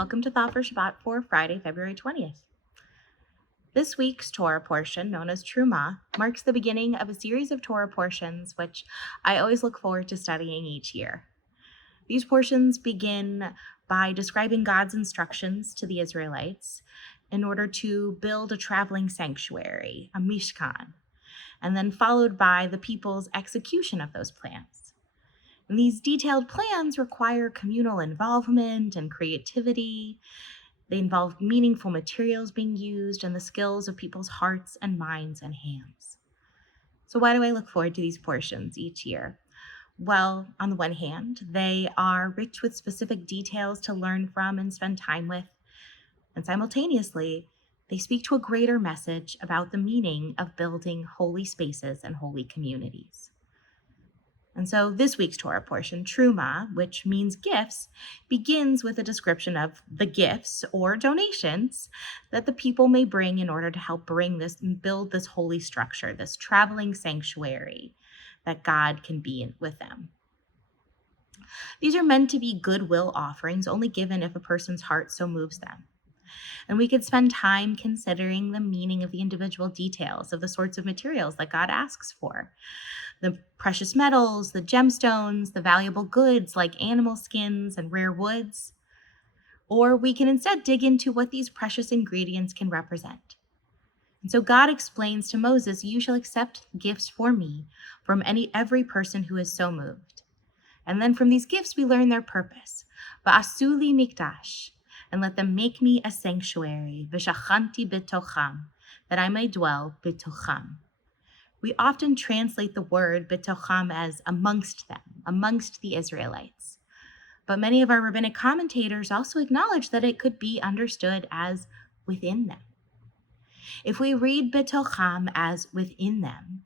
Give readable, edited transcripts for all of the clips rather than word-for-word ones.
welcome to Thought for Shabbat for Friday, February 20th. This week's Torah portion, known as Truma, marks the beginning of a series of Torah portions which I always look forward to studying each year. These portions begin by describing God's instructions to the Israelites in order to build a traveling sanctuary, a mishkan, and then followed by the people's execution of those plans. And these detailed plans require communal involvement and creativity. They involve meaningful materials being used and the skills of people's hearts and minds and hands. So why do I look forward to these portions each year? Well, on the one hand, they are rich with specific details to learn from and spend time with. And simultaneously, they speak to a greater message about the meaning of building holy spaces and holy communities. And so this week's Torah portion, Truma, which means gifts, begins with a description of the gifts or donations that the people may bring in order to help build this holy structure, this traveling sanctuary that God can be with them. These are meant to be goodwill offerings, only given if a person's heart so moves them. And we could spend time considering the meaning of the individual details of the sorts of materials that God asks for. The precious metals, the gemstones, the valuable goods like animal skins and rare woods. Or we can instead dig into what these precious ingredients can represent. And so God explains to Moses, "You shall accept gifts for me from every person who is so moved." And then from these gifts we learn their purpose. Va'asuli mikdash, and let them make me a sanctuary, v'shachanti betocham, that I may dwell betocham. We often translate the word betocham as amongst them, amongst the Israelites. But many of our rabbinic commentators also acknowledge that it could be understood as within them. If we read betocham as within them,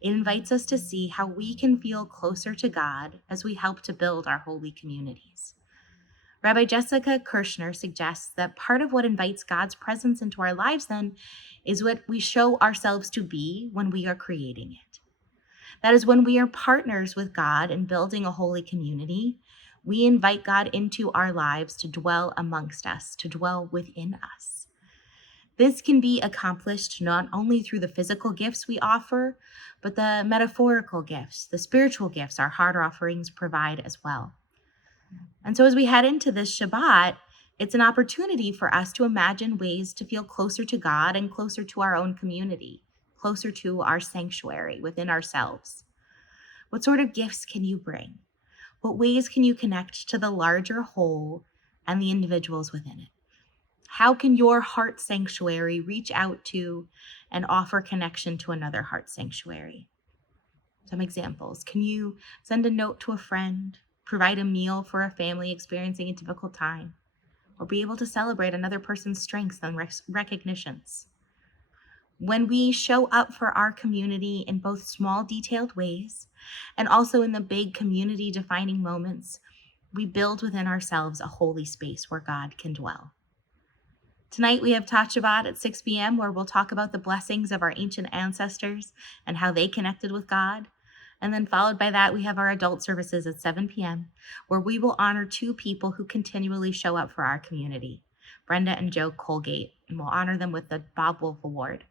it invites us to see how we can feel closer to God as we help to build our holy communities. Rabbi Jessica Kirshner suggests that part of what invites God's presence into our lives then is what we show ourselves to be when we are creating it. That is, when we are partners with God in building a holy community, we invite God into our lives to dwell amongst us, to dwell within us. This can be accomplished not only through the physical gifts we offer, but the metaphorical gifts, the spiritual gifts our heart offerings provide as well. And so as we head into this Shabbat, it's an opportunity for us to imagine ways to feel closer to God and closer to our own community, closer to our sanctuary within ourselves. What sort of gifts can you bring? What ways can you connect to the larger whole and the individuals within it? How can your heart sanctuary reach out to and offer connection to another heart sanctuary? Some examples. Can you send a note to a friend, provide a meal for a family experiencing a difficult time, or be able to celebrate another person's strengths and recognitions? When we show up for our community in both small, detailed ways and also in the big community-defining moments, we build within ourselves a holy space where God can dwell. Tonight we have Tat Shabbat at 6 p.m. where we'll talk about the blessings of our ancient ancestors and how they connected with God. And then followed by that, we have our adult services at 7 p.m., where we will honor two people who continually show up for our community, Brenda and Joe Colgate, and we'll honor them with the Bob Wolf Award.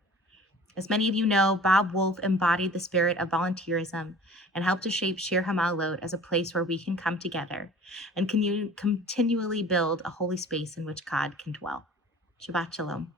As many of you know, Bob Wolf embodied the spirit of volunteerism and helped to shape Shir Hamalot as a place where we can come together and continually build a holy space in which God can dwell. Shabbat Shalom.